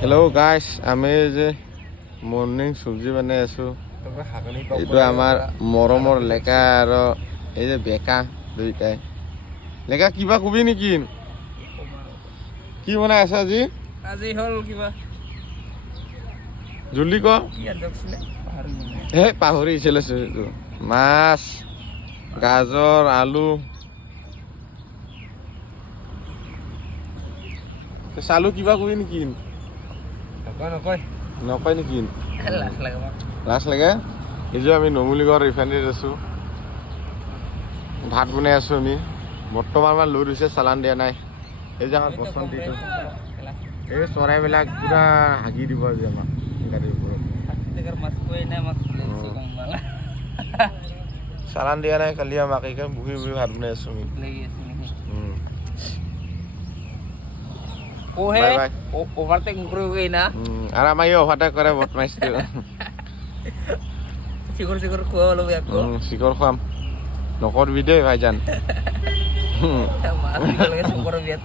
Hello' গাইছ, আমি যে মৰ্ণিং চব্জি বনাই আছোঁ। এইটো আমাৰ মৰমৰ লেকা আৰু এই যে বেকা দুইটাই। লেকা কিবা কবি নেকি? কি বনাই আছা আজি? আজি হ'ল কিবা জল্দি ক। পাহৰিছিলে মাছ, গাজৰ, আলু। চালু কিবা কবি নেকি? নকয় নেকি? লাজ লাগে। এই যে আমি নমুলিগড় ৰিফাইনেৰীত আছোঁ, ভাত বনাই আছোঁ আমি। বৰ্তমান আমাৰ লোড হৈছে, চালান দিয়া নাই। এই যে আমাৰ বসন্তীটো, এই চৰাইবিলাক পুৰা হাগি দিব আজি আমাক গাড়ীৰ ওপৰত। চালান দিয়া নাই কালি আমাক, এইকাৰণে বহি বহি ভাত বনাই আছোঁ আমি। overtake না আৰু আমাৰ এই অভাৰটেক কৰে বদমাইছটো। চিকৰ খোৱা অলপ আকৌ চিকৰ খুৱাম, নকৰবি দেই ভাইজান। চিকৰ বিয়াত